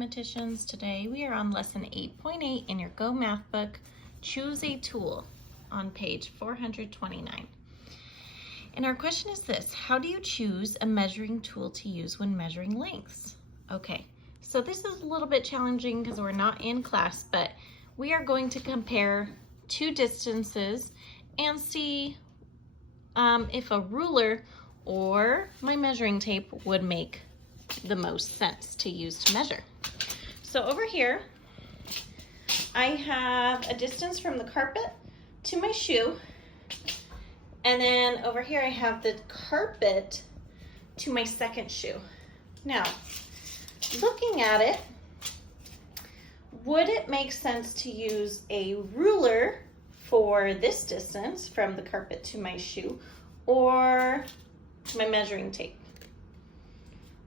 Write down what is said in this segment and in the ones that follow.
mathematicians. Today we are on lesson 8.8 in your Go Math book, Choose a Tool, on page 429. And our question is this: how do you choose a measuring tool to use when measuring lengths? Okay, so this is a little bit challenging because we're not in class, but we are going to compare two distances and see if a ruler or my measuring tape would make the most sense to use to measure. So over here, I have a distance from the carpet to my shoe, and then over here I have the carpet to my second shoe. Now, looking at it, would it make sense to use a ruler for this distance from the carpet to my shoe, or my measuring tape?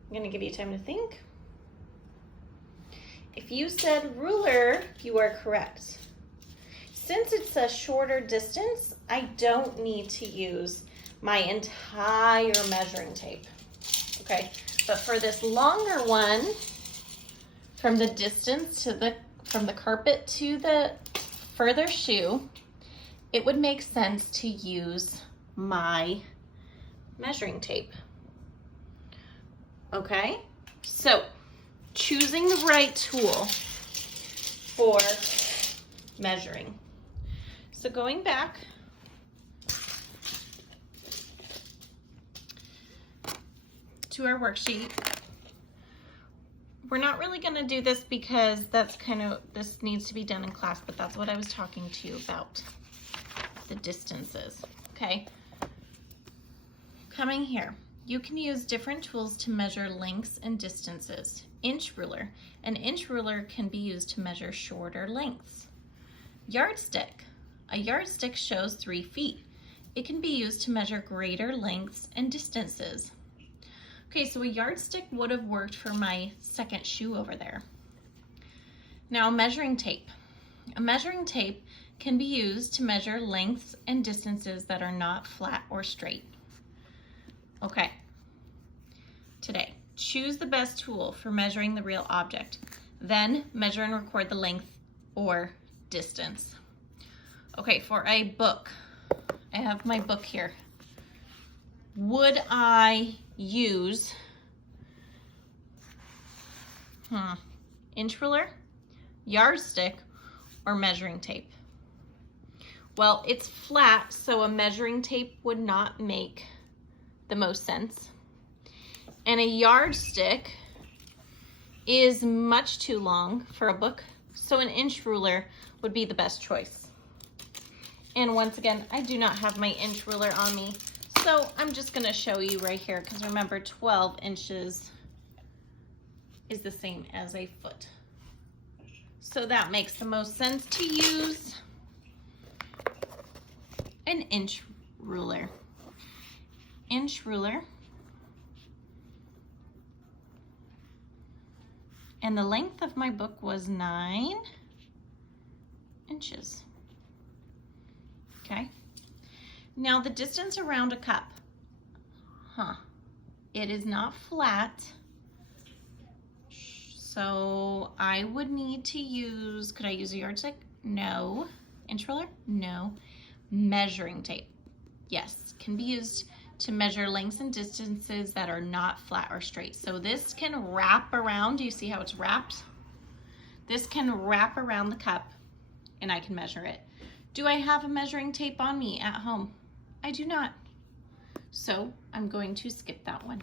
I'm going to give you time to think. If you said ruler, you are correct. Since it's a shorter distance, I don't need to use my entire measuring tape. Okay, but for this longer one, from the distance to from the carpet to the further shoe, it would make sense to use my measuring tape. Okay, so choosing the right tool for measuring. So going back to our worksheet, we're not really going to do this because that's this needs to be done in class, but that's what I was talking to you about, the distances. Okay, coming here, you can use different tools to measure lengths and distances. Inch ruler. An inch ruler can be used to measure shorter lengths. Yardstick. A yardstick shows 3 feet. It can be used to measure greater lengths and distances. Okay, so a yardstick would have worked for my second shoe over there. Now, measuring tape. A measuring tape can be used to measure lengths and distances that are not flat or straight. Okay, today, choose the best tool for measuring the real object. Then measure and record the length or distance. Okay, for a book, I have my book here. Would I use inch ruler, yardstick, or measuring tape? Well, it's flat, so a measuring tape would not make the most sense. And a yardstick is much too long for a book, so an inch ruler would be the best choice. And once again, I do not have my inch ruler on me, so I'm just going to show you right here, because remember, 12 inches is the same as a foot. So that makes the most sense to use an inch ruler. Inch ruler. And the length of my book was 9 inches. Okay. Now the distance around a cup. It is not flat. So I would need to use, could I use a yardstick? No. Inch ruler? No. Measuring tape. Yes, can be used to measure lengths and distances that are not flat or straight. So this can wrap around. Do you see how it's wrapped? This can wrap around the cup and I can measure it. Do I have a measuring tape on me at home? I do not. So I'm going to skip that one.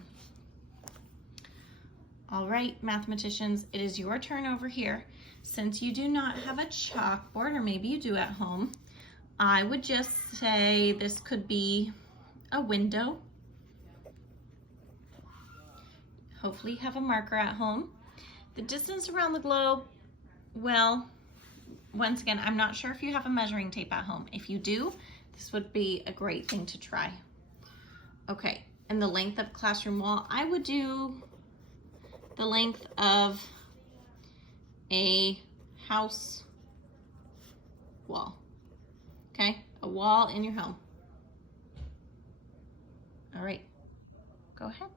All right, mathematicians, it is your turn over here. Since you do not have a chalkboard, or maybe you do at home, I would just say this could be a window. Hopefully you have a marker at home. The distance around the globe, well, once again, I'm not sure if you have a measuring tape at home. If you do, this would be a great thing to try. Okay, and the length of classroom wall, I would do the length of a house wall. Okay, a wall in your home. All right, go ahead.